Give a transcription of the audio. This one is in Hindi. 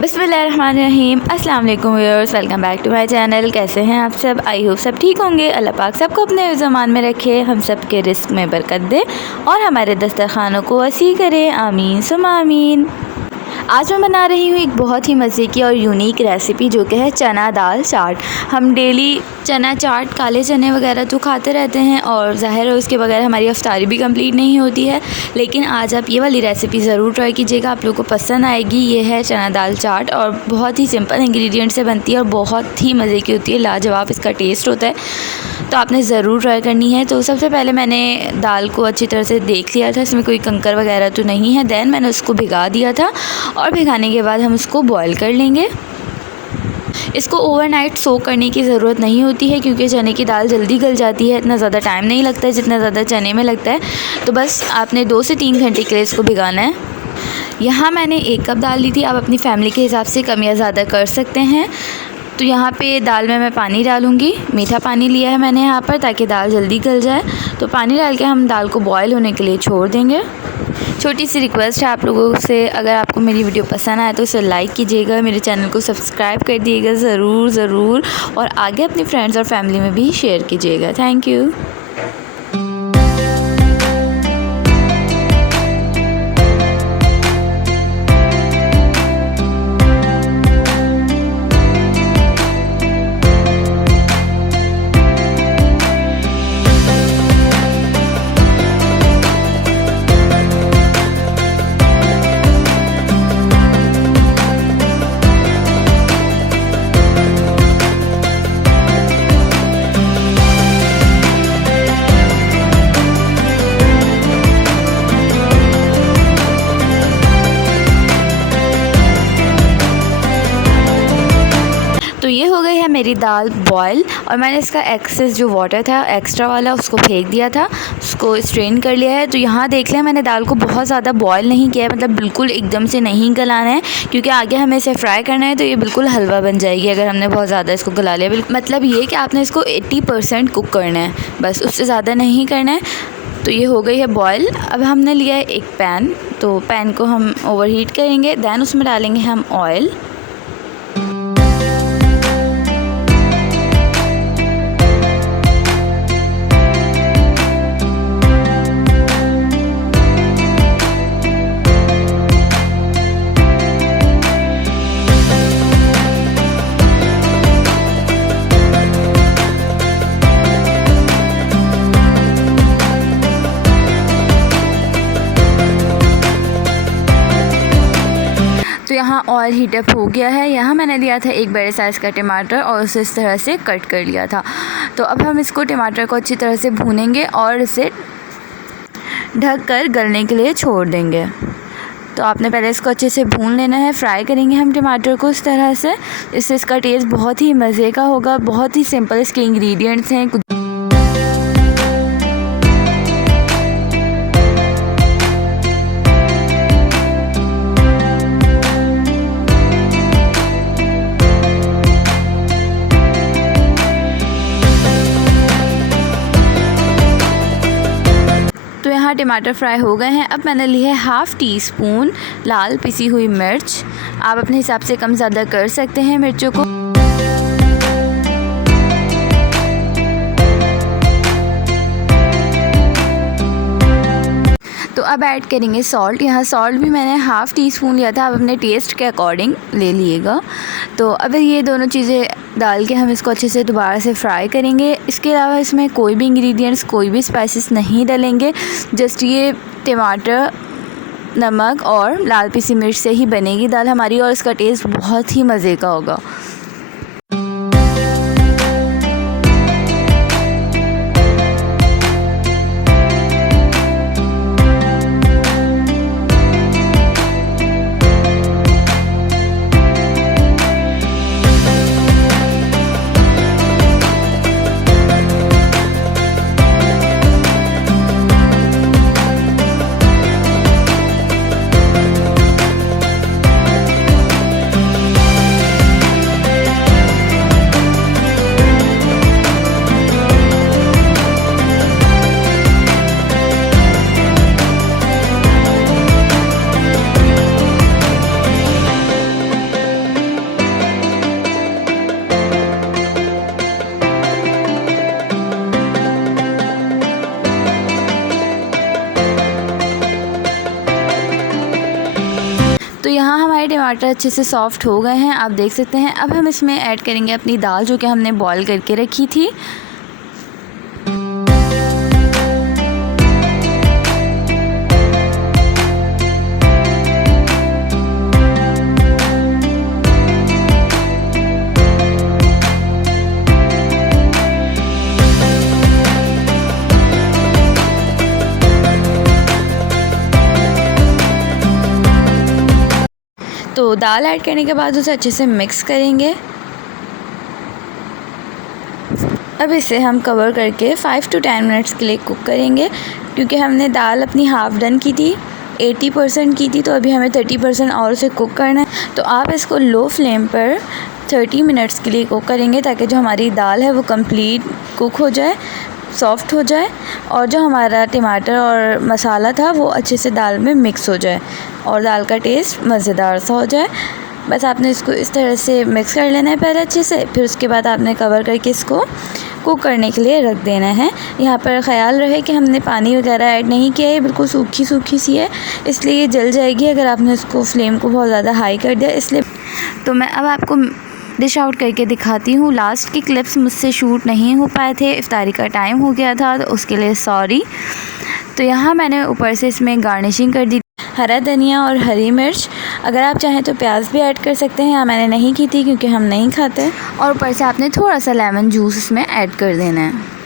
बिस्मिल्लाहिर्रहमानिर्रहीम। अस्सलाम वालेकुम viewers, welcome back to my channel. कैसे हैं आप सब? आई होप सब ठीक होंगे। अल्लाह पाक सबको अपने ज़मान में रखे, हम सब के रिस्क में बरकत दे और हमारे दस्तरखानों को वसी करे। आमीन सुम्मा आमीन। आज मैं बना रही हूँ एक बहुत ही मज़े की और यूनिक रेसिपी जो कि है चना दाल चाट। हम डेली चना चाट, काले चने वगैरह तो खाते रहते हैं और ज़ाहिर है उसके बगैर हमारी अफ्तारी भी कंप्लीट नहीं होती है। लेकिन आज आप ये वाली रेसिपी ज़रूर ट्राई कीजिएगा, आप लोगों को पसंद आएगी। ये है चना दाल चाट और बहुत ही सिंपल इंग्रेडिएंट से बनती है और बहुत ही मज़े की होती है। लाजवाब इसका टेस्ट होता है, तो आपने ज़रूर ट्राई करनी है। तो सबसे पहले मैंने दाल को अच्छी तरह से देख लिया था, इसमें कोई कंकर वगैरह तो नहीं है। दैन मैंने उसको भिगा दिया था और भिगाने के बाद हम उसको बॉईल कर लेंगे। इसको ओवरनाइट सोक करने की ज़रूरत नहीं होती है क्योंकि चने की दाल जल्दी गल जाती है। इतना ज़्यादा टाइम नहीं लगता है जितना ज़्यादा चने में लगता है। तो बस आपने 2 से 3 घंटे के लिए इसको भिगाना है। यहाँ मैंने 1 कप दाल ली थी, आप अपनी फैमिली के हिसाब से कम या ज़्यादा कर सकते हैं। तो यहाँ पे दाल में मैं पानी डालूँगी, मीठा पानी लिया है मैंने यहाँ पर ताकि दाल जल्दी गल जाए। तो पानी डाल के हम दाल को बॉयल होने के लिए छोड़ देंगे। छोटी सी रिक्वेस्ट है आप लोगों से, अगर आपको मेरी वीडियो पसंद आए तो इसे लाइक कीजिएगा, मेरे चैनल को सब्सक्राइब कर दिएगा ज़रूर और आगे अपनी फ्रेंड्स और फैमिली में भी शेयर कीजिएगा। Thank you. तो ये हो गई है मेरी दाल बॉयल और मैंने इसका एक्सेस जो वाटर था एक्स्ट्रा वाला उसको फेंक दिया था, उसको स्ट्रेन कर लिया है। तो यहाँ देख लें मैंने दाल को बहुत ज़्यादा बॉयल नहीं किया है, मतलब बिल्कुल एकदम से नहीं गलाना है क्योंकि आगे हमें इसे फ्राई करना है तो ये बिल्कुल हलवा बन जाएगी अगर हमने बहुत ज़्यादा इसको गला लिया। मतलब ये कि आपने इसको 80% कुक करना है, बस उससे ज़्यादा नहीं करना है। तो ये हो गई है बॉयल। अब हमने लिया है एक पैन, तो पैन को हम ओवरहीट करेंगे। दैन उसमें डालेंगे हम ऑयल। तो यहाँ ऑयल हीटअप हो गया है। यहाँ मैंने लिया था एक बड़े साइज़ का टमाटर और उसे इस तरह से कट कर लिया था। तो अब हम इसको टमाटर को अच्छी तरह से भूनेंगे और इसे ढक कर गलने के लिए छोड़ देंगे। तो आपने पहले इसको अच्छे से भून लेना है, फ्राई करेंगे हम टमाटर को इस तरह से। इससे इसका टेस्ट बहुत ही मज़े का होगा। बहुत ही सिंपल इसके इंग्रेडिएंट्स हैं। तो यहाँ टमाटर फ्राई हो गए हैं। अब मैंने ली है ½ टीस्पून लाल पिसी हुई मिर्च। आप अपने हिसाब से कम ज़्यादा कर सकते हैं मिर्चों को। तो अब ऐड करेंगे सॉल्ट। यहाँ सॉल्ट भी मैंने ½ टीस्पून लिया था, आप अपने टेस्ट के अकॉर्डिंग ले लीजिएगा। तो अब ये दोनों चीज़ें डाल के हम इसको अच्छे से दोबारा से फ्राई करेंगे। इसके अलावा इसमें कोई भी इंग्रेडिएंट्स, कोई भी स्पाइसेस नहीं डालेंगे। जस्ट ये टमाटर, नमक और लाल पिसी मिर्च से ही बनेगी दाल हमारी और इसका टेस्ट बहुत ही मज़े का होगा। टमाटर अच्छे से सॉफ़्ट हो गए हैं, आप देख सकते हैं। अब हम इसमें ऐड करेंगे अपनी दाल जो कि हमने बॉईल करके रखी थी। तो दाल ऐड करने के बाद उसे अच्छे से मिक्स करेंगे। अब इसे हम कवर करके 5 to 10 मिनट्स के लिए कुक करेंगे, क्योंकि हमने दाल अपनी हाफ़ डन की थी, 80% की थी, तो अभी हमें 30% और उसे कुक करना है। तो आप इसको लो फ्लेम पर 30 मिनट्स के लिए कुक करेंगे, ताकि जो हमारी दाल है वो कंप्लीट कुक हो जाए, सॉफ़्ट हो जाए, और जो हमारा टमाटर और मसाला था वो अच्छे से दाल में मिक्स हो जाए और दाल का टेस्ट मज़ेदार सा हो जाए। बस आपने इसको इस तरह से मिक्स कर लेना है पहले अच्छे से, फिर उसके बाद आपने कवर करके इसको कुक करने के लिए रख देना है। यहाँ पर ख़याल रहे कि हमने पानी वगैरह ऐड नहीं किया है, बिल्कुल सूखी सूखी सी है, इसलिए ये जल जाएगी अगर आपने इसको फ्लेम को बहुत ज़्यादा हाई कर दिया। इसलिए तो मैं अब आपको डिश आउट करके दिखाती हूँ। लास्ट की क्लिप्स मुझसे शूट नहीं हो पाए थे, इफ्तारी का टाइम हो गया था, तो उसके लिए सॉरी। तो यहाँ मैंने ऊपर से इसमें गार्निशिंग कर दी, हरा धनिया और हरी मिर्च। अगर आप चाहें तो प्याज भी ऐड कर सकते हैं, यहाँ मैंने नहीं की थी क्योंकि हम नहीं खाते। और ऊपर से आपने थोड़ा सा लेमन जूस इसमें ऐड कर देना है।